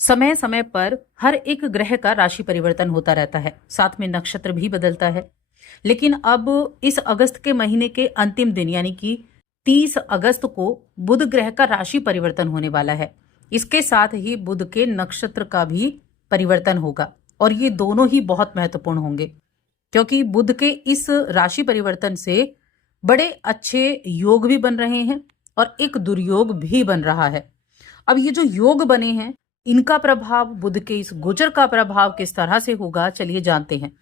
समय समय पर हर एक ग्रह का राशि परिवर्तन होता रहता है, साथ में नक्षत्र भी बदलता है। लेकिन अब इस अगस्त के महीने के अंतिम दिन यानी कि 30 अगस्त को बुध ग्रह का राशि परिवर्तन होने वाला है। इसके साथ ही बुध के नक्षत्र का भी परिवर्तन होगा और ये दोनों ही बहुत महत्वपूर्ण होंगे, क्योंकि बुध के इस राशि परिवर्तन से बड़े अच्छे योग भी बन रहे हैं और एक दुर्योग भी बन रहा है। अब ये जो योग बने हैं, इनका प्रभाव, बुध के इस गोचर का प्रभाव किस तरह से होगा, चलिए जानते हैं।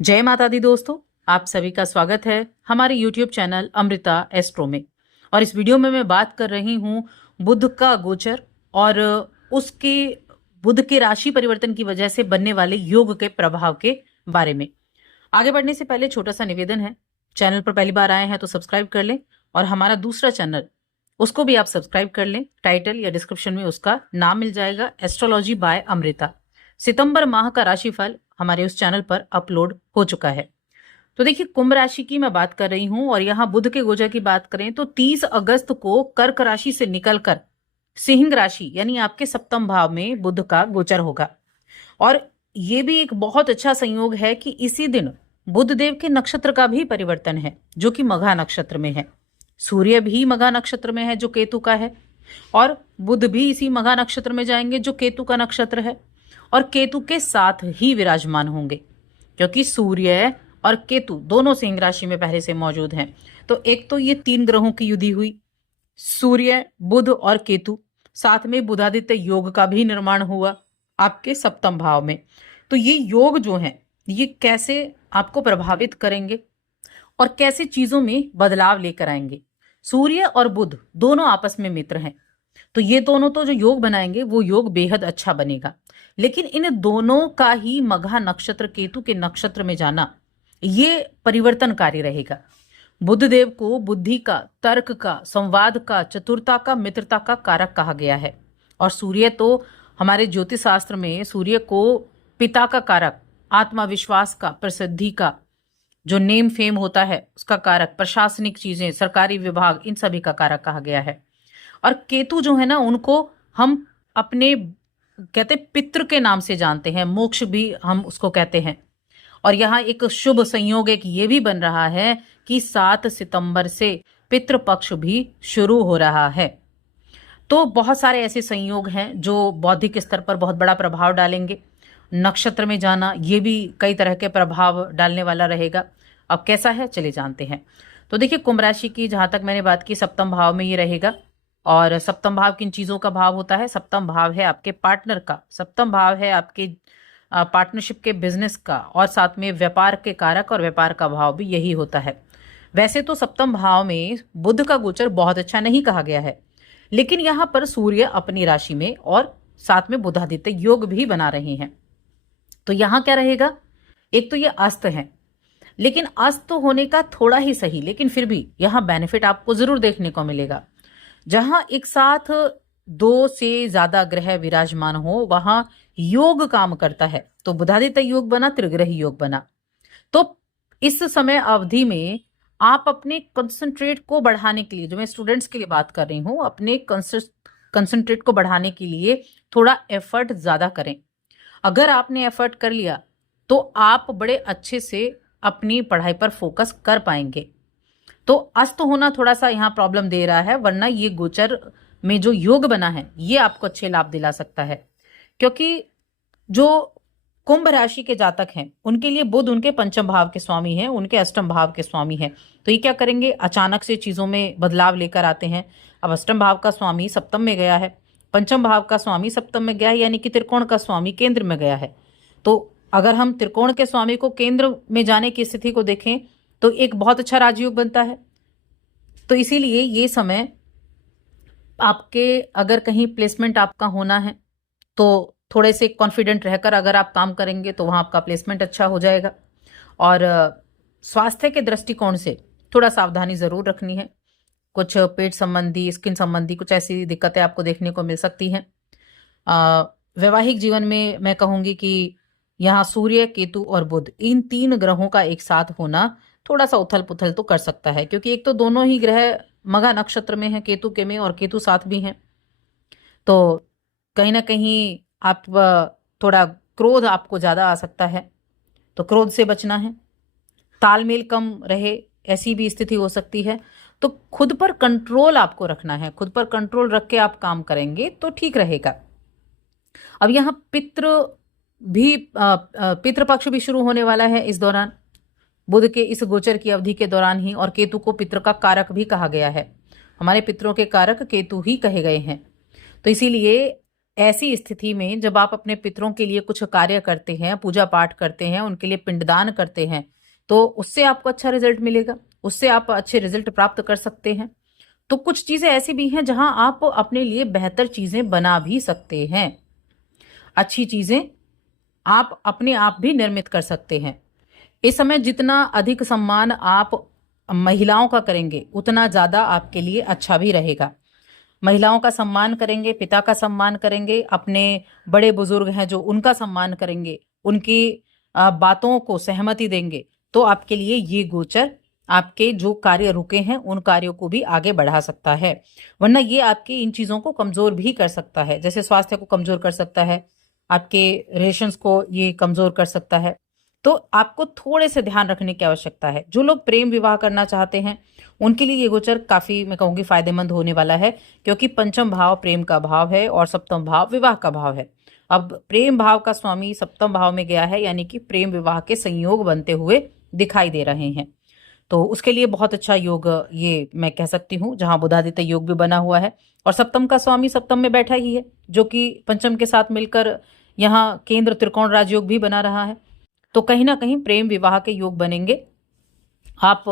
जय माता दी दोस्तों, आप सभी का स्वागत है हमारे YouTube चैनल अमृता एस्ट्रो में। और इस वीडियो में मैं बात कर रही हूँ बुध का गोचर और उसके बुध के राशि परिवर्तन की वजह से बनने वाले योग के प्रभाव के बारे में। आगे बढ़ने से पहले छोटा सा निवेदन है, चैनल पर पहली बार आए हैं तो सब्सक्राइब कर लें और हमारा दूसरा चैनल उसको भी आप सब्सक्राइब कर लें। टाइटल या डिस्क्रिप्शन में उसका नाम मिल जाएगा, एस्ट्रोलॉजी बाय अमृता। सितंबर माह का राशिफल हमारे उस चैनल पर अपलोड हो चुका है। तो देखिए, कुंभ राशि की मैं बात कर रही हूं और यहाँ बुध के गोचर की बात करें तो 30 अगस्त को कर्क राशि से निकलकर सिंह राशि यानी आपके सप्तम भाव में बुध का गोचर होगा। और ये भी एक बहुत अच्छा संयोग है कि इसी दिन बुध देव के नक्षत्र का भी परिवर्तन है, जो कि मघा नक्षत्र में है। सूर्य भी मघा नक्षत्र में है जो केतु का है, और बुध भी इसी मघा नक्षत्र में जाएंगे जो केतु का नक्षत्र है, और केतु के साथ ही विराजमान होंगे, क्योंकि सूर्य और केतु दोनों सिंह राशि में पहले से मौजूद हैं। तो एक तो ये 3 ग्रहों की युति हुई, सूर्य, बुध और केतु, साथ में बुधादित्य योग का भी निर्माण हुआ आपके सप्तम भाव में। तो ये योग जो हैं, ये कैसे आपको प्रभावित करेंगे और कैसे चीजों में बदलाव लेकर आएंगे। सूर्य और बुध दोनों आपस में मित्र हैं, तो ये दोनों तो जो योग बनाएंगे वो योग बेहद अच्छा बनेगा। लेकिन इन दोनों का ही मघा नक्षत्र केतु के नक्षत्र में जाना ये परिवर्तनकारी रहेगा। बुध देव को बुद्धि का, तर्क का, संवाद का, चतुरता का, मित्रता का कारक कहा गया है। और सूर्य तो हमारे ज्योतिष शास्त्र में सूर्य को पिता का कारक, आत्मविश्वास का, प्रसिद्धि का, जो नेम फेम होता है उसका कारक, प्रशासनिक चीजें, सरकारी विभाग, इन सभी का कारक कहा गया है। और केतु जो है ना, उनको हम अपने कहते पितृ के नाम से जानते हैं, मोक्ष भी हम उसको कहते हैं। और यहाँ एक शुभ संयोग एक ये भी बन रहा है कि 7 सितंबर से पितृपक्ष भी शुरू हो रहा है। तो बहुत सारे ऐसे संयोग हैं जो बौद्धिक स्तर पर बहुत बड़ा प्रभाव डालेंगे। नक्षत्र में जाना ये भी कई तरह के प्रभाव डालने वाला रहेगा। अब कैसा है, चलिए जानते हैं। तो देखिए, कुंभ राशि की जहां तक मैंने बात की, सप्तम भाव में ये रहेगा। और सप्तम भाव किन चीजों का भाव होता है? सप्तम भाव है आपके पार्टनर का, सप्तम भाव है आपके पार्टनरशिप के, बिजनेस का, और साथ में व्यापार के कारक, और व्यापार का भाव भी यही होता है। वैसे तो सप्तम भाव में बुध का गोचर बहुत अच्छा नहीं कहा गया है, लेकिन यहाँ पर सूर्य अपनी राशि में और साथ में बुधादित्य योग भी बना रहे हैं। तो यहाँ क्या रहेगा? एक तो ये अस्त है, लेकिन अस्त होने का थोड़ा ही सही, लेकिन फिर भी यहाँ बेनिफिट आपको जरूर देखने को मिलेगा। जहां एक साथ 2 से ज्यादा ग्रह विराजमान हो वहां योग काम करता है। तो बुधादित्य योग बना, त्रिग्रह योग बना। तो इस समय अवधि में आप अपने कंसंट्रेट को बढ़ाने के लिए, जो मैं स्टूडेंट्स के लिए बात कर रही हूँ, अपने कंसंट्रेट को बढ़ाने के लिए थोड़ा एफर्ट ज्यादा करें। अगर आपने एफर्ट कर लिया तो आप बड़े अच्छे से अपनी पढ़ाई पर फोकस कर पाएंगे। तो अस्त होना थोड़ा सा यहाँ प्रॉब्लम दे रहा है, वरना ये गोचर में जो योग बना है ये आपको अच्छे लाभ दिला सकता है। क्योंकि जो कुंभ राशि के जातक हैं उनके लिए बुध उनके पंचम भाव के स्वामी हैं, उनके अष्टम भाव के स्वामी हैं। तो ये क्या करेंगे? अचानक से चीजों में बदलाव लेकर आते हैं। अब अष्टम भाव का स्वामी सप्तम में गया है, पंचम भाव का स्वामी सप्तम में गया है, यानी कि त्रिकोण का स्वामी केंद्र में गया है। तो अगर हम त्रिकोण के स्वामी को केंद्र में जाने की स्थिति को देखें तो एक बहुत अच्छा राजयोग बनता है। तो इसीलिए ये समय आपके, अगर कहीं प्लेसमेंट आपका होना है तो थोड़े से कॉन्फिडेंट रहकर अगर आप काम करेंगे तो वहाँ आपका प्लेसमेंट अच्छा हो जाएगा। और स्वास्थ्य के दृष्टिकोण से थोड़ा सावधानी ज़रूर रखनी है। कुछ पेट संबंधी, स्किन संबंधी कुछ ऐसी दिक्कतें आपको देखने को मिल सकती हैं। वैवाहिक जीवन में मैं कहूँगी कि यहाँ सूर्य, केतु और बुध, इन 3 ग्रहों का एक साथ होना थोड़ा सा उथल पुथल तो कर सकता है, क्योंकि एक तो दोनों ही ग्रह मघा नक्षत्र में है, केतु के में, और केतु साथ भी हैं। तो कहीं ना कहीं आप थोड़ा क्रोध आपको ज़्यादा आ सकता है, तो क्रोध से बचना है। तालमेल कम रहे ऐसी भी स्थिति हो सकती है, तो खुद पर कंट्रोल आपको रखना है। खुद पर कंट्रोल रख के आप काम करेंगे तो ठीक रहेगा। अब यहाँ पितृपक्ष भी शुरू होने वाला है इस दौरान, बुध के इस गोचर की अवधि के दौरान ही। और केतु को पितृ का कारक भी कहा गया है, हमारे पितरों के कारक केतु ही कहे गए हैं। तो इसीलिए ऐसी स्थिति में जब आप अपने पितरों के लिए कुछ कार्य करते हैं, पूजा पाठ करते हैं, उनके लिए पिंडदान करते हैं, तो उससे आपको अच्छा रिजल्ट मिलेगा, उससे आप अच्छे रिजल्ट प्राप्त कर सकते हैं। तो कुछ चीजें ऐसी भी हैं जहां आप अपने लिए बेहतर चीजें बना भी सकते हैं, अच्छी चीजें आप अपने आप भी निर्मित कर सकते हैं। इस समय जितना अधिक सम्मान आप महिलाओं का करेंगे उतना ज्यादा आपके लिए अच्छा भी रहेगा। महिलाओं का सम्मान करेंगे, पिता का सम्मान करेंगे, अपने बड़े बुजुर्ग हैं जो उनका सम्मान करेंगे, उनकी बातों को सहमति देंगे, तो आपके लिए ये गोचर आपके जो कार्य रुके हैं उन कार्यों को भी आगे बढ़ा सकता है। वरना ये आपकी इन चीजों को कमजोर भी कर सकता है, जैसे स्वास्थ्य को कमजोर कर सकता है, आपके रिलेशंस को ये कमजोर कर सकता है। तो आपको थोड़े से ध्यान रखने की आवश्यकता है। जो लोग प्रेम विवाह करना चाहते हैं उनके लिए ये गोचर काफी, मैं कहूंगी, फायदेमंद होने वाला है, क्योंकि पंचम भाव प्रेम का भाव है और सप्तम भाव विवाह का भाव है। अब प्रेम भाव का स्वामी सप्तम भाव में गया है, यानी कि प्रेम विवाह के संयोग बनते हुए दिखाई दे रहे हैं। तो उसके लिए बहुत अच्छा योग ये मैं कह सकती हूँ, जहां बुधादित्य योग भी बना हुआ है और सप्तम का स्वामी सप्तम में बैठा ही है, जो कि पंचम के साथ मिलकर यहाँ केंद्र त्रिकोण राजयोग भी बना रहा है। तो कहीं ना कहीं प्रेम विवाह के योग बनेंगे। आप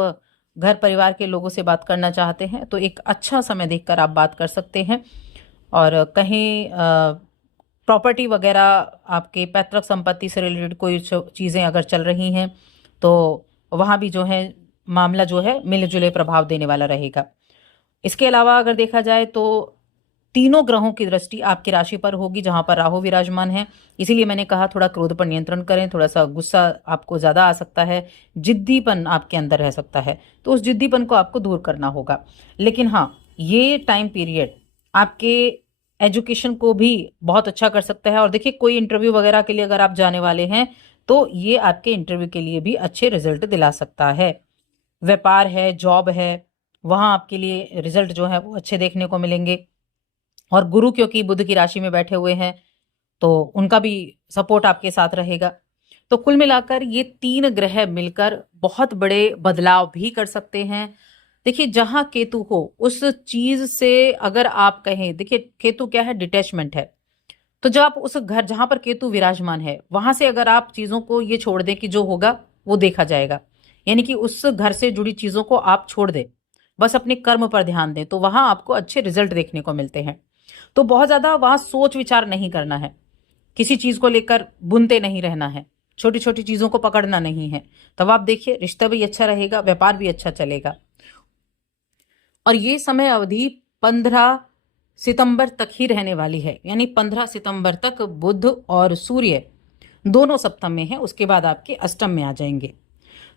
घर परिवार के लोगों से बात करना चाहते हैं तो एक अच्छा समय देखकर आप बात कर सकते हैं। और कहीं प्रॉपर्टी वगैरह, आपके पैतृक संपत्ति से रिलेटेड कोई चीज़ें अगर चल रही हैं तो वहाँ भी जो है मामला जो है मिले जुले प्रभाव देने वाला रहेगा। इसके अलावा अगर देखा जाए तो तीनों ग्रहों की दृष्टि आपकी राशि पर होगी, जहां पर राहु विराजमान है। इसीलिए मैंने कहा थोड़ा क्रोध पर नियंत्रण करें, थोड़ा सा गुस्सा आपको ज्यादा आ सकता है, जिद्दीपन आपके अंदर रह सकता है, तो उस जिद्दीपन को आपको दूर करना होगा। लेकिन हाँ, ये टाइम पीरियड आपके एजुकेशन को भी बहुत अच्छा कर सकता है। और देखिए, कोई इंटरव्यू वगैरह के लिए अगर आप जाने वाले हैं तो ये आपके इंटरव्यू के लिए भी अच्छे रिजल्ट दिला सकता है। व्यापार है, जॉब है, वहां आपके लिए रिजल्ट जो है वो अच्छे देखने को मिलेंगे। और गुरु क्योंकि बुध की राशि में बैठे हुए हैं तो उनका भी सपोर्ट आपके साथ रहेगा। तो कुल मिलाकर ये तीन ग्रह मिलकर बहुत बड़े बदलाव भी कर सकते हैं। देखिए, जहां केतु हो उस चीज से अगर आप कहें, देखिए केतु क्या है, डिटैचमेंट है। तो जब आप उस घर जहां पर केतु विराजमान है वहां से अगर आप चीजों को ये छोड़ दें कि जो होगा वो देखा जाएगा, यानी कि उस घर से जुड़ी चीजों को आप छोड़ दें, बस अपने कर्म पर ध्यान दें, तो वहां आपको अच्छे रिजल्ट देखने को मिलते हैं। तो बहुत ज्यादा वहां सोच विचार नहीं करना है, किसी चीज को लेकर बुनते नहीं रहना है, छोटी छोटी चीजों को पकड़ना नहीं है। तब आप देखिए रिश्ता भी अच्छा रहेगा, व्यापार भी अच्छा चलेगा। और ये समय अवधि 15 सितंबर तक ही रहने वाली है, यानी 15 सितंबर तक बुध और सूर्य दोनों सप्तम में है, उसके बाद आपके अष्टम में आ जाएंगे।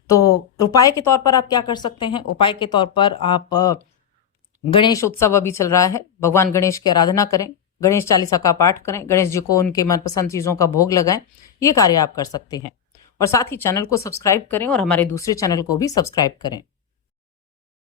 तो उपाय के तौर पर आप क्या कर सकते हैं? उपाय के तौर पर आप गणेश उत्सव अभी चल रहा है, भगवान गणेश की आराधना करें, गणेश चालीसा का पाठ करें, गणेश जी को उनके मनपसंद चीजों का भोग लगाएं, ये कार्य आप कर सकते हैं। और साथ ही चैनल को सब्सक्राइब करें और हमारे दूसरे चैनल को भी सब्सक्राइब करें।